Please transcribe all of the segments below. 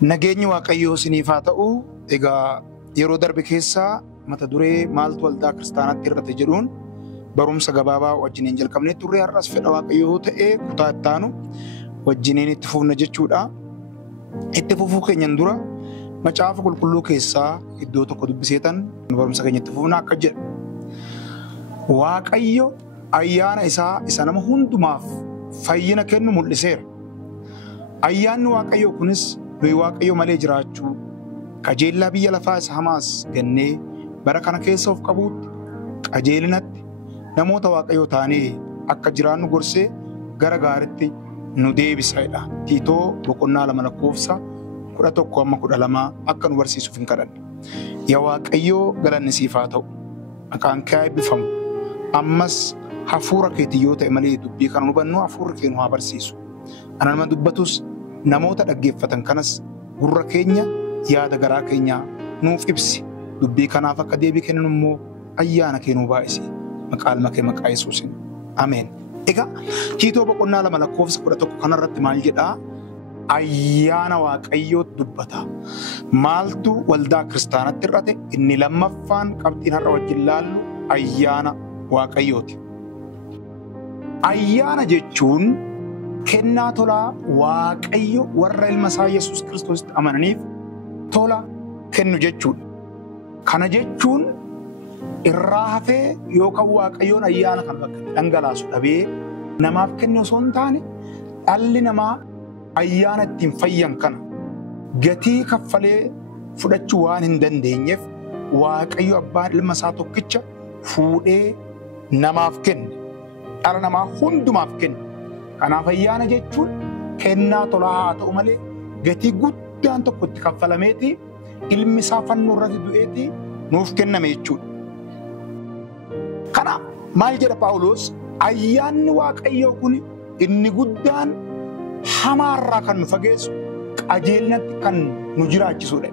Nageenyi Waaqayyoo isiniif haa ta'u. Egaa yeroo darbe keessaa mata duree maaltu waldaa kiristaanaatti irratti jedhuun barumsa gabaabaa wajjiniin jalqabnee turre. Har'as fedha Waaqayyoo ta'ee kutaa itti aanu wajjiniin itti fufna jechuudha. Itti fufuu keenyan dura macaafa qulqulluu keessaa iddoo tokko dubbiseetan barumsa keenya itti fufna akka jedhu. Waaqayyo ayyaana isaa isa nama hundumaaf fayyina kennu mul'iseera. Ayyaanni Waaqayyoo kunis nuyi Waaqayyo malee jiraachuu qajeellaa biyya lafaa isa hamaas gannee bara kana keessa of qabuutti qajeelinatti namoota Waaqayyoo taanee akka jiraannu gorsee gara gaariitti nu deebisaadha. Tiitoo boqonnaa 2:11-12 akka nu barsiisuuf hin kadhanne. Yaa Waaqayyoo galanni siif haa ta'u. Maqaan kee eebbifamu. Ammas hafuura keetii yoo ta'e malee dubbii kana hubannu hafuurri kee nu haa barsiisu. Ana nama dubbatus namoota dhaggeeffatan kanas gurra keenya yaada garaa keenyaa nuuf ibsi. Dubbii kanaaf akka deebii kennu immoo ayyaana kee nuu baay'isi. Maqaa kee maqaa Yesuusiin. Ameen. Egaa Tiitoo boqonnaa 2:11 kanarratti maal jedhaa? Ayyaana Waaqayyoo dubbata. Maaltu waldaa kiristaanatti irrate? Inni lammaffaan qabxiin har'a wajjin laallu ayyaana Waaqayyooti. Ayyaana jechuun kennaa tolaa Waaqayyo warra ilma isaa Yesuus Kiristoositti amananiif tola kennu jechuudha. Kana jechuun irraa hafee yookaan Waaqayyoon ayyaana kan bakka dhangalaasu dhabee namaaf kennu osoo hin taane dhalli namaa ayyaana ittiin fayyan kana gatii kaffalee fudhachuu waan hin dandeenyeef Waaqayyo abbaan ilma isaa tokkicha fuudhee namaaf kenne. Dhala namaa hundumaaf kenne. Kanaaf ayyaana jechuun kennaa tolaa haa ta'u malee gatii guddaan tokko itti kaffalameeti ilmi isaa fannoo irratti du'eeti nuuf kenname jechuudha. Kanaaf maal jedha Phaawulos? Ayyaanni Waaqayyoo kun inni guddaan hamaarraa kan nu fageessu qajeelinatti kan nu jiraachisudha.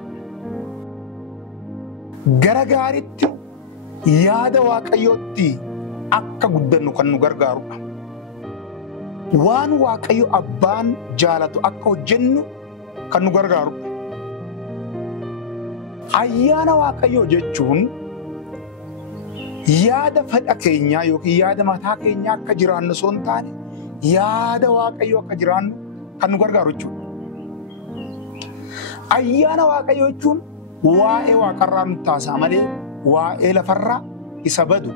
Gara gaariitti yaada Waaqayyootti akka guddannu kan nu gargaarudha. Waan Waaqayyo abbaan jaalatu akka hojjennu kan nu gargaarudha. Ayyaana Waaqayyoo jechuun yaada fedha keenyaa yookiin yaada mataa keenyaa akka jiraannu osoo hin taane yaada Waaqayyoo akka jiraannu kan nu gargaaru jechuudha. Ayyaana Waaqayyoo jechuun waa'ee waaqarraa nutti haasa'a malee waa'ee lafarraa isa badu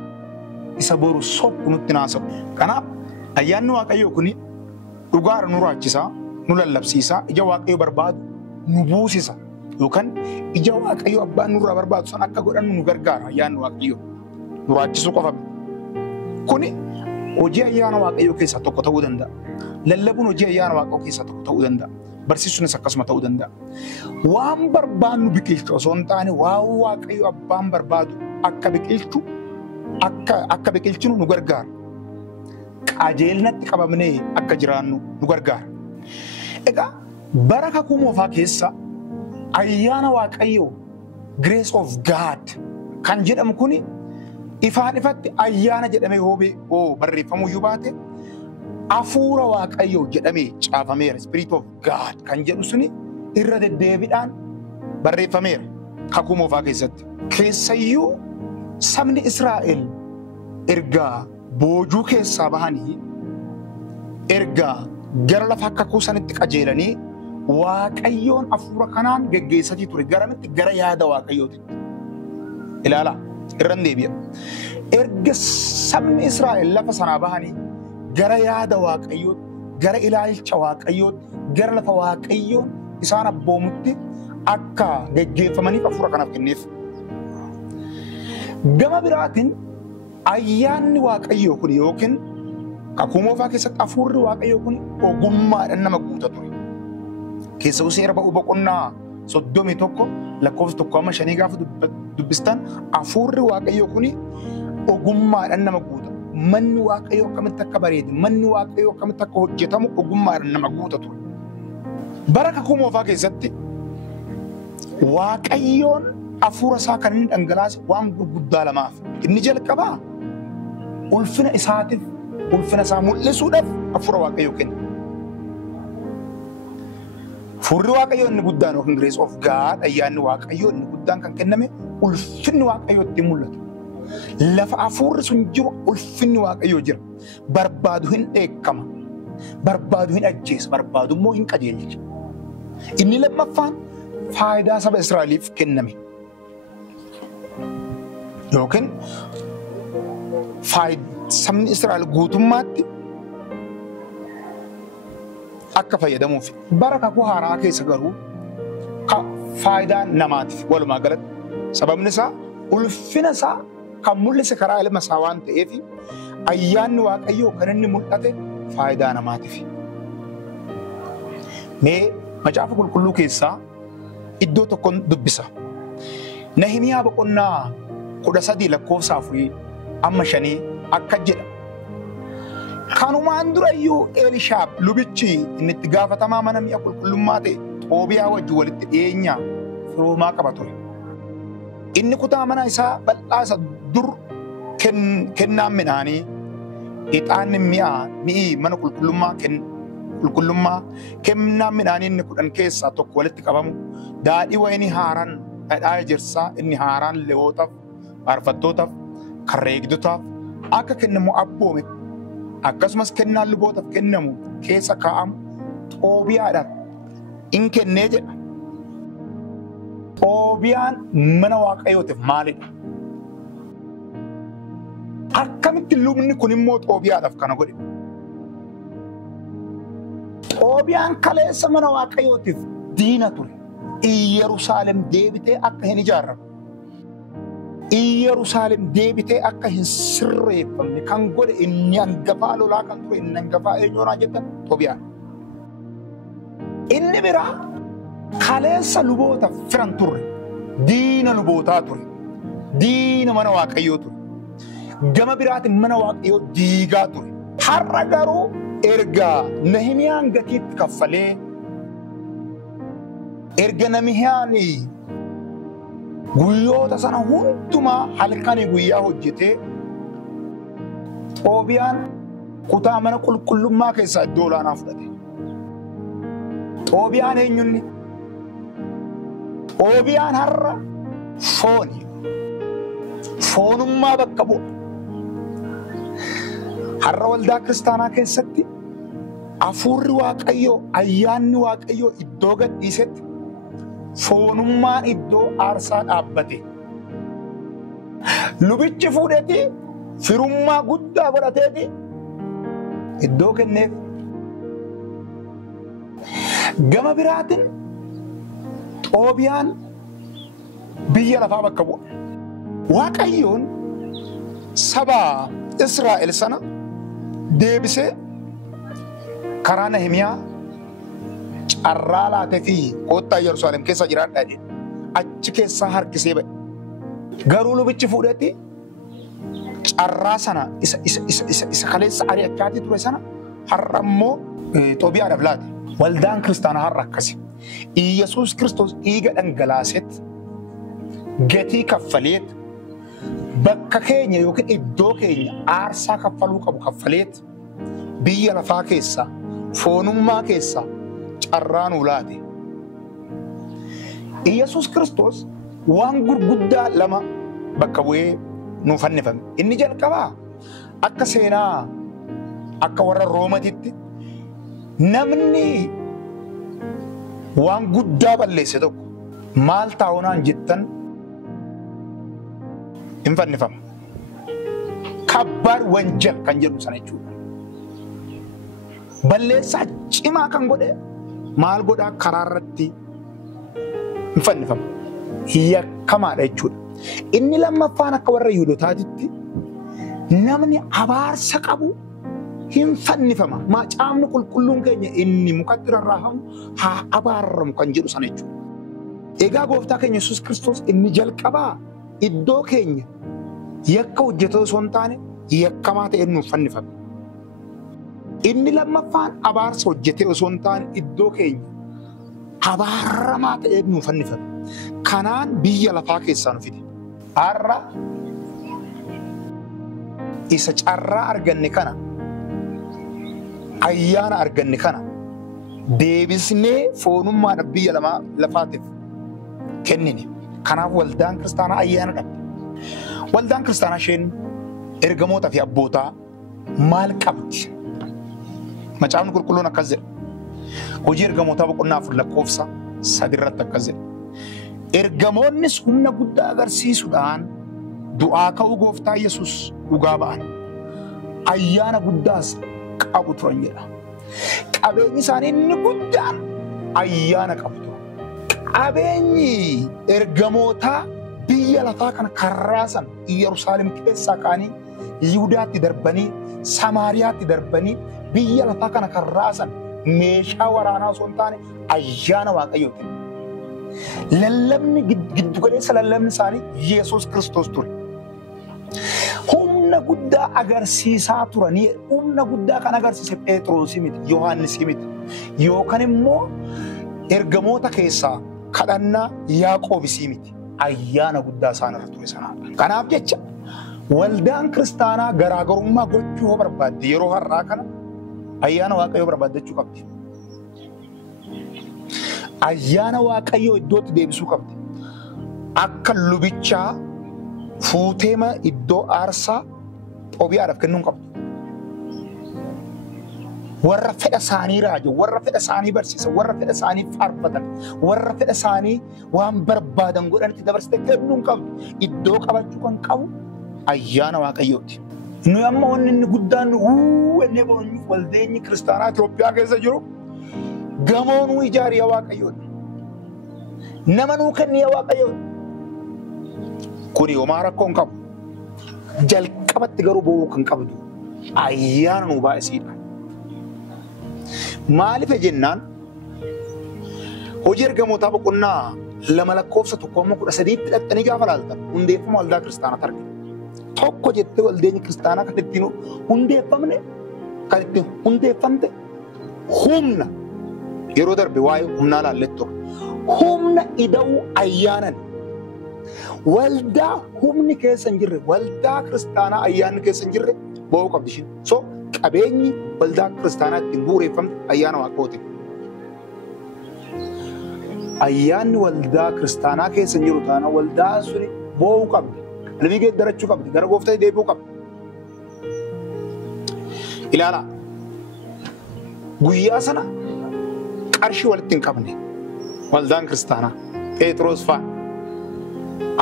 isa boru sokku nutti haasa'u. Kanaaf ayyaanni Waaqayyoo kun dhugaara nu raachisaa, nu lallabsiisaa, ija Waaqayyo barbaadu nu buusisa yookaan ija Waaqayyo abbaan nurraa barbaadu san akka godhannu nu gargaara. Ayyaanni Waaqayyo nu raachisuu qofa. Kuni hojii ayyaana Waaqayyoo keessaa tokko ta'uu danda'a. Lallabuun hojii ayyaana Waaqayyoo keessaa tokko ta'uu danda'a. Barsiisuunis akkasuma ta'uu danda'a. Waan barbaannu biqilchu osoo hin taane waan Waaqayyo abbaan barbaadu akka biqilchinu nu gargaara. Qajeelinatti qabamnee akka jiraannu nu gargaara. Egaa bara kakuu moofaa keessa ayyaana Waaqayyoo Grace of God kan jedhamu kuni ifaan ifatti ayyaana jedhamee hoo barreeffamuu iyyuu baate hafuura Waaqayyoo jedhamee caafameera. Spirit of God kan jedhu suni irra deddeebiidhaan barreeffameera kakuu moofaa keessatti. Keessayyuu sabni Israa'el ergaa boojuu keessaa bahanii ergaa gara lafa akka kuusanitti qajeelanii Waaqayyoon hafuura kanaan geggeessatii ture. Garamitti? Gara yaada Waaqayyooti. Ilaalaa irran deebi'a. Erga sabni Israa'el lafa sanaa bahanii gara yaada Waaqayyooti, gara ilaalcha Waaqayyooti, gara lafa Waaqayyoon isaan abboomutti akka geggeeffamaniif hafuura kanaaf kenneef. Gama biraatiin ayyaanni Waaqayyoo kun yookiin kakuu moofaa keessatti hafuurri Waaqayyoo kun ogummaadhaan nama guuta ture. Keessattuu seera ba'uu boqonnaa 31:1-5 gaafa dubbistan hafuurri Waaqayyoo kun ogummaadhaan nama guuta. Manni Waaqayyoo akkamitti akka bareedu, manni Waaqayyoo akkamitti akka hojjetamu ogummaadhaan nama guuta ture. Bara kakuu moofaa keessatti Waaqayyoon hafuura isaa kan inni dhangalaase waan gurguddaa lamaaf. Inni jalqabaa ulfina isaatiif ulfina isaa mul'isuudhaaf hafuura Waaqayyoo kenna. Furri waaqayyoo inni guddaan yookiin grace of God ayyaanni waaqayyoo inni guddaan kan kenname ulfinni waaqayyoo itti mul'atu. Lafa hafuurri sun jiru ulfinni waaqayyoo jira. Barbaadu hin dheekkama. Barbaadu hin ajjeesa. Barbaadu immoo hin qajeelcha. Inni lammaffaan faayidaa saba Israa'eliif kenname. Yookiin sabni Israa'el guutummaatti akka fayyadamuuf bara kakuu haaraa keessa garuu faayidaa namaatiif walumaa galatti sababni isaa ulfina isaa kan mul'ise karaa ilma isaa waan ta'eef ayyaanni waaqayyoo kan inni mul'ate faayidaa namaatiif. Mee macaafa qulqulluu keessaa iddoo tokkoon dubbisa. Nahimiyaa boqonnaa 13 lakkoofsa 4-5 akka jedha. Kanumaan durayyuu Elishaab lubichi inni itti gaafatamaa mana mi'a qulqullummaa ta'e Xoobiyaa wajjin walitti dhiyeenya firoomaa qaba ture. Inni kutaa mana isaa bal'aa isa dur kennaan midhaanii ixaanni mi'i mana qulqullummaa kennaan midhaanii inni 10 keessaa tokko walitti qabamu daadhii wayinii haaraan dhadhaa ejersaa inni haaraan Lewwotaaf faarfattootaaf kan reegdotaaf akka kennamu abboome akkasumas kennaan lubootaaf kennamu keessa kaa'amu Xoobiyaadhaan in kennee jedha. Xoobiyaan mana waaqayyootiif maalidha? Akkamitti lubni kun immoo Xoobiyaadhaaf kana godhe? Xoobiyaan kaleessa mana waaqayyootiif diina ture. Yerusaalem deebitee akka hin ijaarramu. Yerusaalem deebitee akka hin sirreeffamne kan godhe inni hangafaa lolaa kan ture inni hangafaa eenyoonaa jettan Xoobiyaan. Inni biraa kaleessa luboota firan turre. Diina lubootaa ture. Diina mana waaqayyoo ture. Gama biraatiin mana waaqayyoo diigaa ture. Har'a garuu erga Nahimiyaan gatiitti kaffalee erga Nahimiyaan guyyoota sana hundumaa halkanii guyyaa hojjetee Xoobiyaan kutaa mana qulqullummaa keessaa iddoo olaanaa fudhate. Xoobiyaan eenyunni? Xoobiyaan har'a fooni. Foonummaa bakka bu'a. Har'a waldaa kiristaanaa keessatti hafuurri waaqayyoo ayyaanni waaqayyoo iddoo gadhiisetti foonummaan iddoo aarsaa dhaabbate. Lubichi fuudhetii firummaa guddaa godhateeti iddoo kenneef. Gama biraatiin Xoobiyaan biyya lafaa bakka bu'a. Waaqayyoon saba Israa'el sana deebisee karaa Nahimiyaa carraa laatee fi koottaa Yerusaalem keessa jiraadhaa jedhe achi keessaa harkisee ba'e. Garuu lubichi fuudhetti carraa sana isa kaleessa ari'achaatii ture sana har'a immoo Xoobiyaadhaaf laate. Waldaan kiristaanaa har'a akkasi. Iyyasuus Kiristoos dhiiga dhangalaasetti gatii kaffaleet bakka keenya yookiin iddoo keenya aarsaa kaffaluu qabu kaffaleet biyya lafaa keessaa foonummaa keessaa carraa nuu laate. Iyyasuus Kiristoos waan gurguddaa lama bakka bu'ee nuuf fannifame. Inni jalqabaa akka seenaa akka warra Roomatitti namni waan guddaa balleesse tokko maal taa'uunaan jettan hin fannifama. Kabbaad wanjal kan jedhu sana jechuudha. Balleessaa cimaa kan godhe maal godhaa karaa irratti hin fannifama. Yakkamaadha jechuudha. Inni lammaffaan akka warra Yihuudootaatitti namni abaarsa qabu hin fannifama. Macaafni qulqulluun keenya inni mukatti rarraafamu haa abaaramu kan jedhu sana jechuudha. Egaa gooftaa keenya Yesuus Kiristoos inni jalqabaa iddoo keenya yakka hojjetoo osoo hin taane yakkamaa ta'ee nuuf fannifame. Inni lammaffaan abaarsa hojjetee osoo hin taane iddoo keenya abaaramaa ta'ee nuuf fannifame. Kanaan biyya lafaa keessaa nu fide. Har'a isa carraa arganne kana ayyaana arganne kana deebisnee foonummaadhaaf biyya lafaatiif kennine. Kanaaf waldaan kiristaanaa ayyaana qabdi. Waldaan kiristaanaa isheen ergamootaa fi abbootaa maal qabdi? Macaafni qulqulluun akkas jedha. Hojii ergamootaa boqonnaa 4 lakkoofsa 3 irratti akkas jedha. Ergamoonnis humna guddaa agarsiisuudhaan du'aa ka'uu gooftaa Yesuus dhugaa ba'an. Ayyaana guddaas qabu turan jedha. Qabeenyi isaanii inni guddaan ayyaana qabu turan. Qabeenyi ergamootaa biyya lafaa kana karraasan Yerusaalem keessaa ka'anii Yihudaatti darbanii Samaariyaatti darbanii biyya lafaa kana karraasan meeshaa waraanaa osoo hin taane ayyaana Waaqayyooti. Lallabni giddugaleessa lallabni isaanii Yesuus Kiristoos ture. Humna guddaa agarsiisaa turanii humna guddaa kan agarsiise Phexroosii miti, Yohaannisii miti. Yookaan immoo ergamoota keessaa kadhannaa Yaaqoobisii miti. Ayyaana guddaa isaan irra ture sanaadha. Kanaaf jecha waldaan kiristaanaa garaagarummaa gochuu yoo barbaadde yeroo har'aa kana ayyaana Waaqayyoo barbaaddachuu qabdi. Ayyaana Waaqayyoo iddootti deebisuu qabdi. Akka lubichaa fuuteema iddoo aarsaa Xoobiyaadhaaf kennuu qabdi. Warra fedha isaanii raajan, warra fedha isaanii barsiisan, warra fedha isaanii faarfatan, warra fedha isaanii waan barbaadan godhanitti dabarsitee kennuu qabdu. Iddoo qabachuu kan qabu ayyaana Waaqayyooti. Nuyi amma wanni inni guddaan ennee boonyu waldeenyi kiristaanaa Itoophiyaa keessa jiru gamoo nuu ijaariya Waaqayyoodha. Nama nuu kenniya Waaqayyoodha. Kuni homaa rakkoo hin qabu. Jalqabatti garuu bo'uu kan qabdu ayyaana nuu baay'isiidha. Maaliif jennaan hojii ergamootaa boqonnaa 2 lakkoofsa 1:13 hidhattanii gaafa laaltan hundeeffama waldaa kiristaanaa argina. Tokko jettee waldeenyi kiristaanaa kan ittiin hundeeffamne kan ittiin hundeeffamte humna yeroo darbe waa'ee humnaa laallettu humna ida'uu ayyaanan waldaa humni keessa hin jirre waldaa kiristaanaa ayyaanni keessa hin jirre bo'uu qabdi ishiin. So qabeenyi waldaa kiristaanaa ittiin bu'uureeffamte ayyaana Waaqooti. Ayyaanni waldaa kiristaanaa keessa hin jiru taana waldaa suni bo'uu qabdi. Ilmi geeddarachuu qabdi. Gara gooftaa deebi'uu qabdi. Ilaala. Guyyaa sana qarshii walitti hin qabne waldaan kiristaanaa Phexros fa'a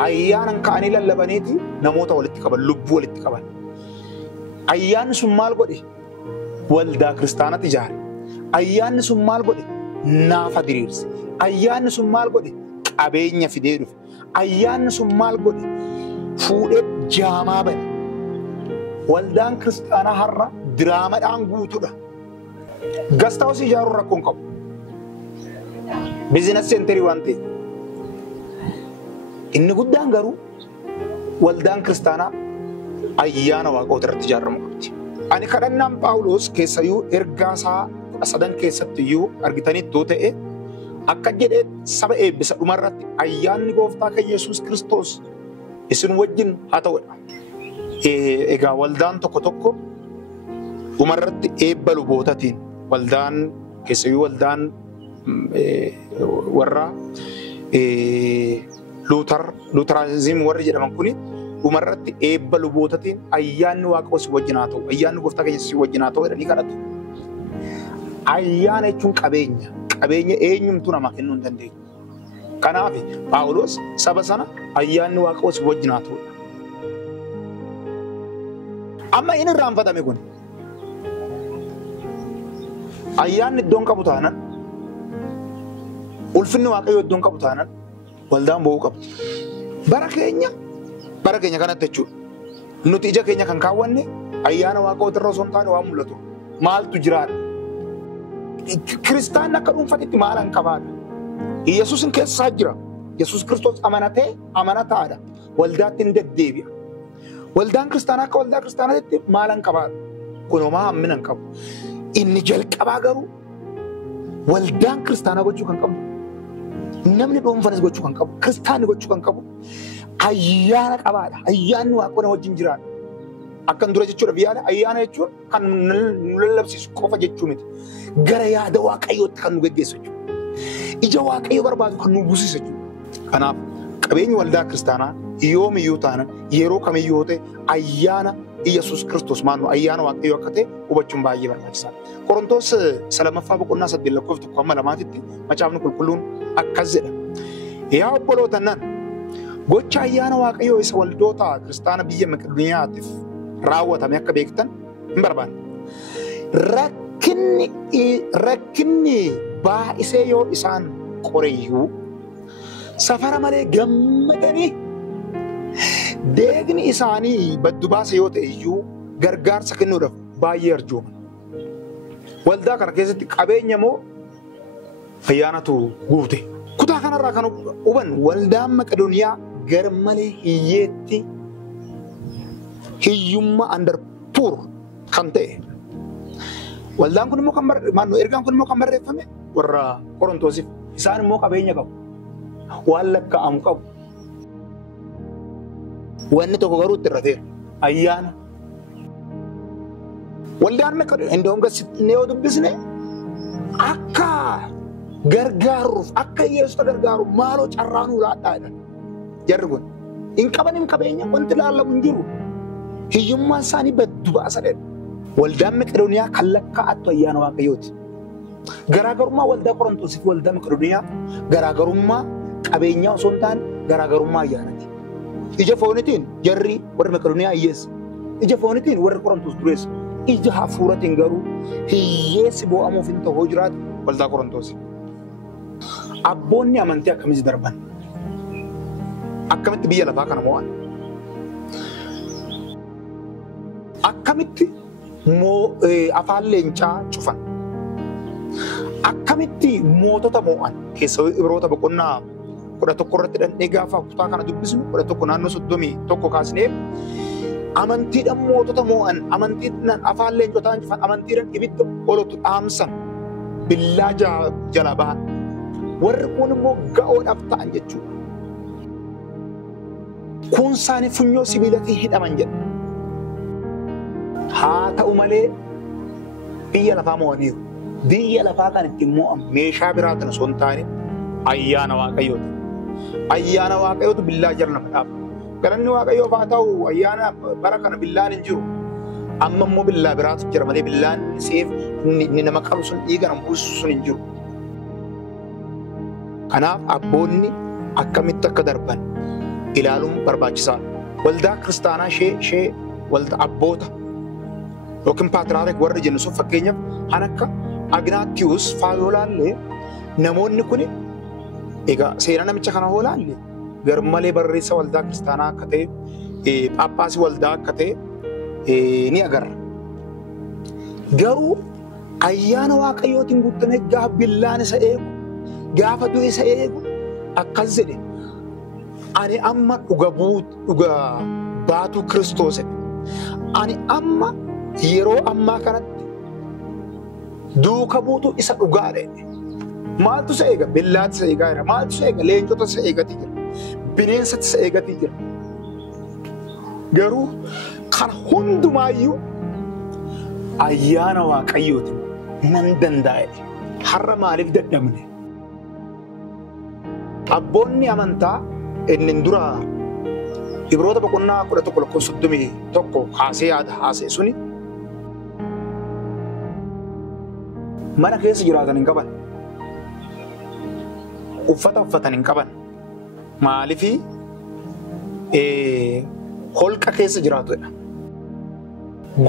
ayyaanan ka'anii lallabaniiti namoota walitti qaban, lubbuu walitti qaban. Ayyaanni sun maal godhe? Waldaa kiristaanatti ijaare. Ayyaanni sun maal godhe? Naafa diriirse. Ayyaanni sun maal godhe? Qabeenya fidee dhufe. Ayyaanni sun maal godhe? Fuudhee jaamaa bane. Waldaan kiristaanaa har'a diraamadhaan guutuudha. Gastaawus ijaaruun rakkoon qabu. Biizinasi seenterii waan ta'eef. Inni guddaan garuu waldaan kiristaanaa ayyaana Waaqoota irratti ijaaramu qabdi. Ani kadhannaan Phaawulos keessayyuu ergaasaa 3 keessatti iyyuu argitanitti ta'e akka jedhee saba eebbisa dhumarratti ayyaanni gooftaa kan Yesuus Kiristoos isin wajjin haa ta'udha. Egaa waldaan tokko tokko dhumarratti eebba lubootatiin waldaan keessayyuu waldaan warra Luuteraanizimii warri jedhaman kuni dhumarratti eebba lubootatiin ayyaanni Waaqoo si wajjin haa ta'u, ayyaanni gooftaa keenya si wajjin haa ta'u jedhanii kadhatu. Ayyaana jechuun qabeenya. Qabeenya eenyumtuu namaa kennuu hin dandeenye. Kanaaf Phaawulos saba sana ayyaanni Waaqoo si wajjin haa ta'udha. Amma inni irraanfatame kun ayyaanni iddoon qabu taanan ulfinni Waaqayyoo iddoon qabu taanan waldaan bo'uu qabdi. Bara keenya kanatti jechuudha. Nuti ija keenya kan kaawwanne ayyaana Waaqoota irra osoo hin taane waan mul'atu. Maaltu jiraadha? Kiristaanni akka dhuunfatitti maal hin qabaadha? Yesuusin keessaa jira. Yesuus Kiristoos amanataadha. Waldaatti hin deddeebi'a. Waldaan kiristaanaa akka waldaa kiristaanaatti maal hin qabaadha? Kun homaa hammina hin qabu. Inni jalqabaa garuu waldaan kiristaanaa gochuu kan qabu. Namni dhuunfanis gochuu kan qabu. Kiristaanni gochuu kan qabu. Ayyaana qabaadha. Ayyaanni Waaqoo na wajjin jiraadha. Akkan dura jechuudha biyyaale ayyaana jechuun kan nu lallabsiisu qofa jechuu miti. Gara yaada waaqayyootti kan nu geggeessu jechuudha. Ija waaqayyo barbaadu kan nu buusisu jechuudha. Kanaaf qabeenyi waldaa kiristaanaa yoomiyyuu taanaan yeroo kamiyyuu ta'e ayyaana Iyyasuus Kiristoos maannu ayyaana waaqayyoo akka ta'e hubachuun baay'ee barbaachisaadha. Qorontoos 2:1-2 macaafni qulqulluun akkas jedha. Yaa obboloota nan gocha ayyaana waaqayyoo isa waldoota kiristaana biyya Maqedooniyaatiif raawwatame akka beektan hin barbaanne. Rakkinni baay'isee yoo isaan qoreyyuu safara malee gammadanii deegni isaanii baddu baasa yoo ta'e iyyuu gargaarsa kennuudhaaf baay'ee arjooman. Waldaa kana keessatti qabeenya moo ayyaanatu guute. Kutaa kanarraa kan hubannu waldaan Maqedooniyaa gar malee hiyyeetti hiyyummaa underpoor kan ta'e. Waldaan kun immoo ergaan kun immoo kan barreeffame warra Qorontoosiif. Isaan immoo qabeenya qabu. Waan lakkaa'amu qabu. Wanni tokko garuu itti irrateera. Ayyaana. Waldaan Maqedooniyaa indoon gassitti yoo dubbisne akka gargaaruuf akka Yesuus gargaaruuf maaloo carraanuu laadhaa jedhan. Jarri kun hin qaban hin qabeenya wanti laallamu hin jiru. Hiyyummaan isaanii baddu baasa dha. Waldaan Maqedooniyaa kan lakkaa'attu ayyaana waaqayyooti. Garaagarummaa waldaa Qorontoosiif waldaa Maqedooniyaa garaagarummaa qabeenyaa osoo hin taane garaagarummaa ayyaanaati. Ija foonitiin jarri warra Maqedooniyaa hiyyeessa. Ija foonitiin warra Qorontoos dureessa. Ija hafuuratiin garuu hiyyeessi boo'amuuf hin ta'uu jiraatu waldaa Qorontoos. Abboonni amantii akkamitti darban? Akkamitti biyya lafaa kana mo'an? Akkamitti afaan leencaa cufan? Akkamitti mootota mo'an? Keessaa Ibroota boqonnaa 11 irratti dhandhee gaafa kutaa kana dubbisnu 11 naannoo 31 kaasnee amantiidhaan mootota mo'an, amantiidhaan afaan leencotaan cufan, amantiidhaan ibidda olotu dhaamsan, billaa jala bahan. Warri kun immoo ga'oodhaaf ta'an jechuudha. Kun isaanii funyoo sibiilatiin hidhaman jedha. Haa ta'u malee biyya lafaa mo'aniiru. Biyya lafaa kan ittiin mo'an meeshaa biraatiin osoo hin taane ayyaana waaqayyooti. Ayyaana waaqayyootu billaa jala nama dhaaba. Galanni waaqayyoof haa ta'u ayyaana bara kana billaan hin jiru. Amma immoo billaa biraatu jira malee billaan seef inni nama qabu sun dhiiga nama buusu sun hin jiru. Kanaaf abboonni akkamitti akka darban ilaaluun barbaachisaadha. Waldaa kiristaanaa ishee waldaa abboota yookiin paatriyaarkii warra jennu sun fakkeenyaaf kan akka Agnaatiyuus fa'aa yoo ilaalle namoonni kun egaa seera namicha kana yoo ilaalle gar malee barreessa waldaa kiristaanaa akka ta'e Phaaphaasii waldaa akka ta'e ni agarra. Garuu ayyaana waaqayyootiin guutamee gaafa billaan isa eegu gaafa du'e isa eegu akkas jedhe ani amma dhuga baatuu Kiristoos. Ani amma yeroo ammaa kanatti duuka buutuu isa dhugaadha. Maaltu isa eega? Billaatti isa eegaa jira. Maaltu isa eega? Leencota isa eegatii jira. Bineensatti isa eegatii jira. Garuu kan hundumaayyuu ayyaana waaqayyootiin nan danda'e. Har'a maaliif dadhabne? Abboonni amantaa inni dura Ibroota boqonnaa 11:31 kaasee yaada haasa'e suni mana keessa jiraatan hin qaban. Uffata uffatan hin qaban. Maaliifii holqa keessa jiraatudha.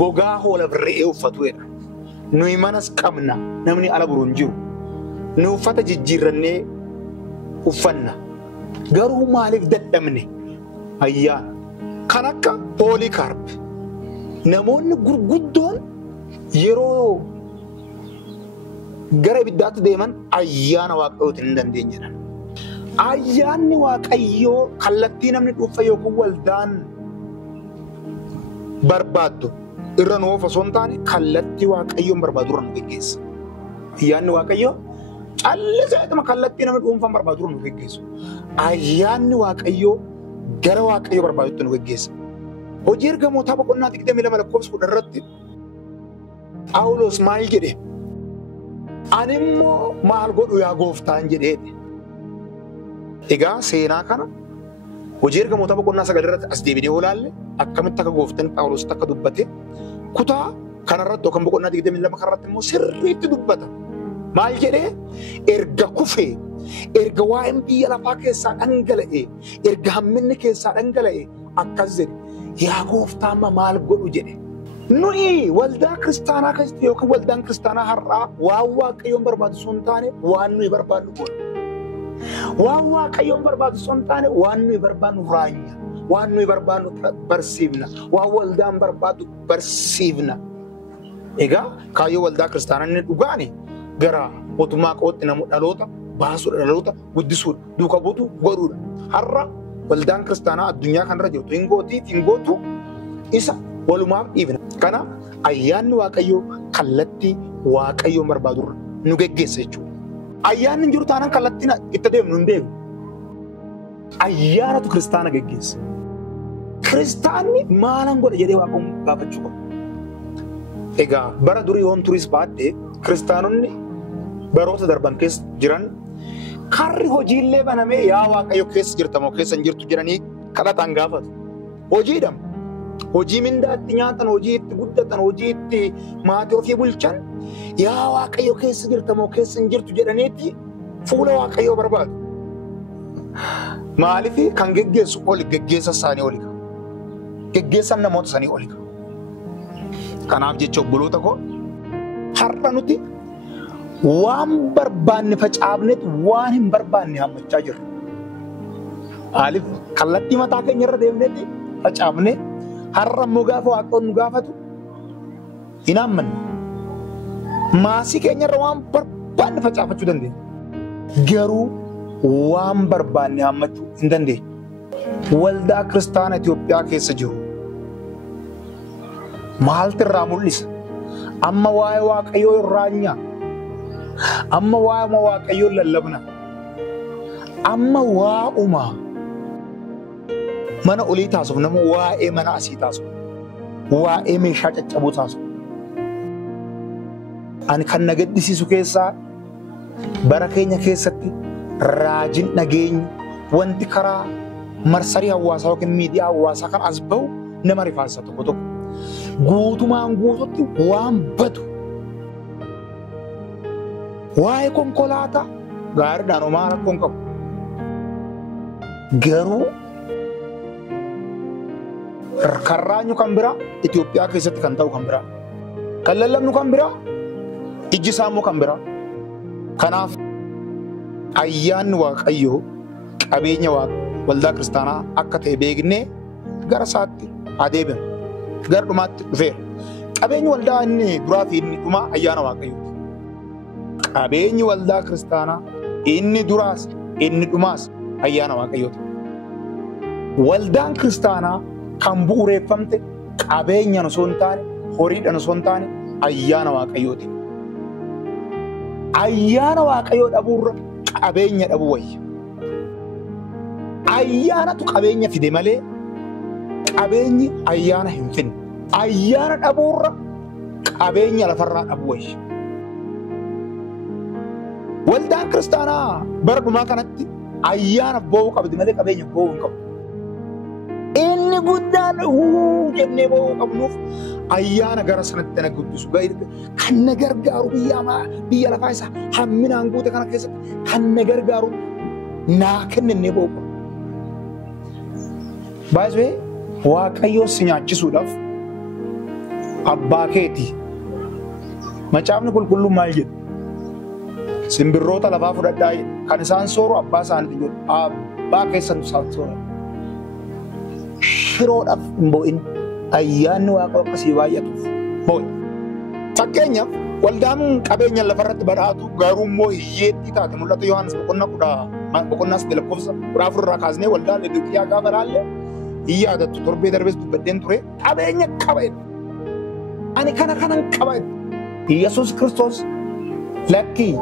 Gogaa hoola birre'ee uffatudha. Nuyi manas qabna namni ala buru hin jiru. Nu uffata jijjiirrannee uffanna. Garuu maaliif dadhabne? Ayyaana. Kan akka Poolikaarp. Namoonni gurguddoon yeroo gara ibiddaatti deeman ayyaana waaqayyootiin hin dandeenyedha. Ayyaanni waaqayyoo kallattii namni dhuunfa yookiin waldaan barbaaddu irra nuuf osoo hin taane kallattii waaqayyoon barbaadu irra nu geggeessa. Ayyaanni waaqayyoo calliseetuma kallattii namni dhuunfaan barbaadu irra nu geggeessu. Ayyaanni waaqayyoo gara waaqayyoo barbaadutti nu geggeessa. hojii ergamootaa boqonnaa 22 lakkoofsa 10 irratti Phaawulos maal jedhe? Ani immoo maal godhu yaa gooftaan jedheedhe. Egaa seenaa kana hojii ergamootaa boqonnaa 9 irratti as deebinee olaalle akkamitti akka gooftaan Phaawulos akka dubbate kutaa kanarratti yookaan boqonnaa 22 kanarratti immoo sirriitti dubbata. Maal jedhee? Erga kufee, erga waa'een biyya lafaa keessaa dhangala'e, erga hamminni keessaa dhangala'e akkas jedhe, yaa gooftaa amma maal godhu jedhe. Nuyi waldaa kiristaanaa keessatti yookaan waldaan kiristaanaa har'aa waan Waaqayyoon barbaachisu hin taane waan nuyi barbaannu godha. Waan Waaqayyoon barbaachisu hin taane waan nuyi barbaannu raanya, waan nuyi barbaannu barsiifna, waan waldaan barbaadu barsiifna. Egaa kaayyoo waldaa kiristaanaa inni dhugaani gara mootummaa qootti namu dhaloota baasuudha, dhaloota guddisuudha, duuka buutu godhuudha. Har'a waldaan kiristaanaa addunyaa kanarra jirtu hin gootu isa walumaaf dhiibna. Kana ayyaanni Waaqayyoo kallattii Waaqayyoon barbaadurra nu geggeessa jechuudha. Ayyaanni hin jiru taanaan kallattiin itti deemnu hin beeknu. Ayyaanatu kiristaana geggeessa. Kiristaanni maalan godha jedhee Waaqayyoon gaafachuu qaba. Egaa bara durii yoon turis baadhee kiristaanonni baroota darban keessa jiran karri hojiillee banamee yaa Waaqayyo keessa jirtamoo keessa hin jirtu jedhanii kadhataan gaafatu. Hojiidham. Hojii mindaatti nyaatan, hojii itti guddatan, hojii itti maatii ofii bulchan yaa Waaqayyo keessa jirtamoo keessa hin jirtu jedhaniitti fuula Waaqayyoo barbaadu. Maaliif kan geggeessu oli geggeessa isaanii oli qaba. Geggeessan namoota isaanii oli qaba. Kanaaf jecha obboloota koo har'a nuti waan barbaanne facaafnetu waan hin barbaanne hammachaa jirra. Maaliif kallattii mataa keenya irra deemneeti facaafne har'a immoo gaafa Waaqayyoon nu gaafatu hin hammanne. Maasii keenya irra waan barbaanne facaafachuu dandeenya. Garuu waan barbaanne hammachuu hin dandeenye. Waldaa kiristaana Itoophiyaa keessa jiru maaltu irraa mul'isa? Amma waa'ee Waaqayyoo irraa nyaa. Amma waa'ee Waaqayyoo lallabna. Amma waa'uma mana olii taasisuuf nama waa'ee mana asii taasisu. Waa'ee meeshaa caccabuu taasisu. Ani kan na gaddisiisu keessaa bara keenya keessatti raajiin dhageenyi wanti karaa marsarii hawaasaa yookiin miidiyaa hawaasaa kan as bahu nama rifaasisa tokko tokko. Guutumaan guututti waan badu. Waa'ee konkolaataa gaariidhaan homaa rakkoon qabu. Garuu kan raanyu kan biraa Itoophiyaa keessatti kan ta'u kan biraa. Kan lallabnu kan biraa ijji isaa immoo kan biraa. Kanaaf ayyaanni Waaqayyoo qabeenya waldaa kiristaanaa akka ta'e beeknee gara isaatti adeemna. Gara dhumaatti dhufeera. Qabeenyi waldaa inni duraa fi inni dhumaa ayyaana Waaqayyooti. Qabeenyi waldaa kiristaanaa inni duraas inni dhumaas ayyaana Waaqayyooti. Waldaan kiristaanaa kan bu'uureeffamte qabeenyaan osoo hin taane, horiidhaan osoo hin taane ayyaana Waaqayyooti. Ayyaana Waaqayyoo dhabuurra qabeenya dhabuu wayya. Ayyaanatu qabeenya fide malee qabeenyi ayyaana hin finne. Ayyaana dhabuurra qabeenya lafarraa dhabuu wayya. Waldaan kiristaanaa bara dhumaa kanatti ayyaana boo'uu qabdi malee qabeenya boo'uu hin qabu. Inni guddaan jennee boo'uu qabnuuf ayyaana gara sanatti na guddisu kan na gargaaru biyya lafaa isaa hamminaan guute kana keessatti kan na gargaaru naa kennee boo'uu qabu. Baay'ee Waaqayyoo si nyaachisuudhaaf abbaa keeti. Macaafni qulqulluun maal jedhu? Simbirroota lafaa fudhadhaa kan isaan sooru abbaa isaaniiti jedhu abbaa keessan isaan soora. Shiroodhaaf hin boo'in ayyaanni Waaqayyoo akkasii baay'atuuf boo'i. Fakkeenyaaf waldaan qabeenya lafarratti badhaatu garuu immoo hiyyeettii taate mul'ata Yohaannis boqonnaa 8 lakkoofsa 14 irraa kaasnee waldaan Laodiqiyaa gaafa ilaalle hin yaadattu torbee darbees dubbadheen ture qabeenya qaba. Ani kanan qaba. Yesuus Kiristoos lakkii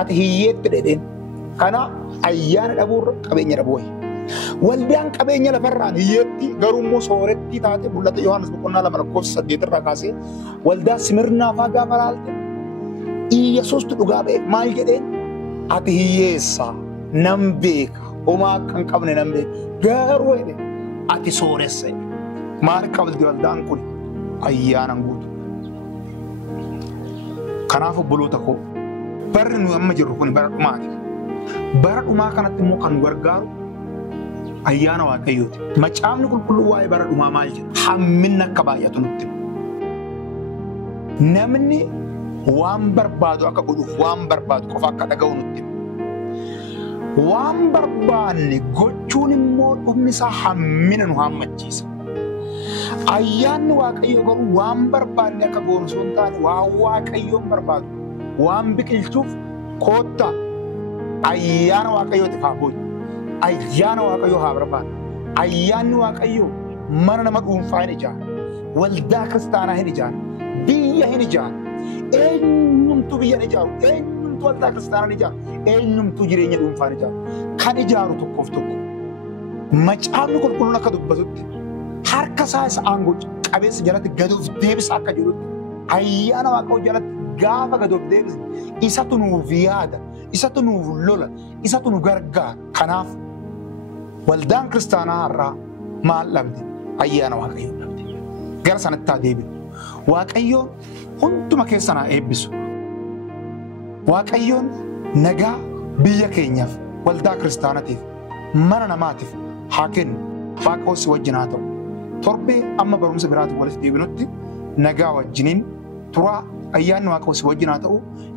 ati hiyyeetti dhedheen kana ayyaana dhabuurra qabeenya dhabuu wayya. Waldaan qabeenya lafarraan hiyyeetti garuu immoo sooretti taate mul'ata Yohaannis boqonnaa 2:8 irraa kaasee waldaa Simirnaafaa gaafa laalte Iyyesuustu dhugaa ba'e maal jedheen ati hiyyeessa nan beeka homaa akka hin qabne nan beeka garuu jedhe ati sooressa maal qabdi waldaan kun ayyaanan guutu. Kanaaf obboloota koo barri nu amma jirru kun bara dhumaati. Bara dhumaa kanatti immoo kan nu gargaaru ayyaana Waaqayyooti. Macaafni qulqulluu waa'ee bara dhumaa maal jedha? Hamminni akka baay'atu nutti. Namni waan barbaadu akka godhuuf waan barbaadu qofa akka dhaga'u nutti. Waan barbaanne gochuun immoo dhumni isaa hammina nu hammachiisa. Ayyaanni Waaqayyoo garuu waan barbaanne akka goonu osoo hin taane waan Waaqayyoon barbaadu waan biqilchuuf koottaa ayyaana Waaqayyootiif haa booyu. Ayyaana Waaqayyoo haa barbaadu. Ayyaanni Waaqayyoo mana nama dhuunfaa hin ijaaru. Waldaa kiristaanaa hin ijaaru. Biyya hin ijaaru. Eenyumtuu biyya hin ijaaru. Eenyumtuu waldaa kiristaanaa hin ijaaru. Eenyumtuu jireenya dhuunfaa hin ijaaru. Kan ijaaru tokkoof tokko. Macaafni qulqulluun akka dubbatutti harka isaa isa aangoo qabeessa jalatti gad of deebisa akka jedhutti ayyaana Waaqayyoo jalatti gaafa gad of deebisne isatu nuuf yaada, isatu nuuf lola, isatu nu gargaara. Kanaaf waldaan kiristaanaa har'aa maal dhabde? Ayyaana Waaqayyoo dhabde. Gara sanatti haa deebinu. Waaqayyoon hunduma keessa haa eebbisu. Waaqayyoon nagaa biyya keenyaaf, waldaa kiristaanatiif, mana namaatiif haa kennu. Waaqayyoo si wajjin haa ta'u. Torbee amma barumsa biraatiin walitti deebinutti nagaa wajjiniin turaa. Ayyaanni Waaqayyoo si wajjin haa ta'u.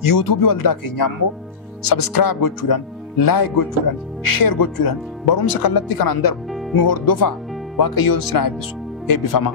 YouTube waldaa keenyaa immoo subscribe gochuudhaan, like gochuudhaan, share gochuudhaan barumsa kallattii kanaan darbu nu hordofaa. Waaqayyoon si haa eebbisu. Eebbifama.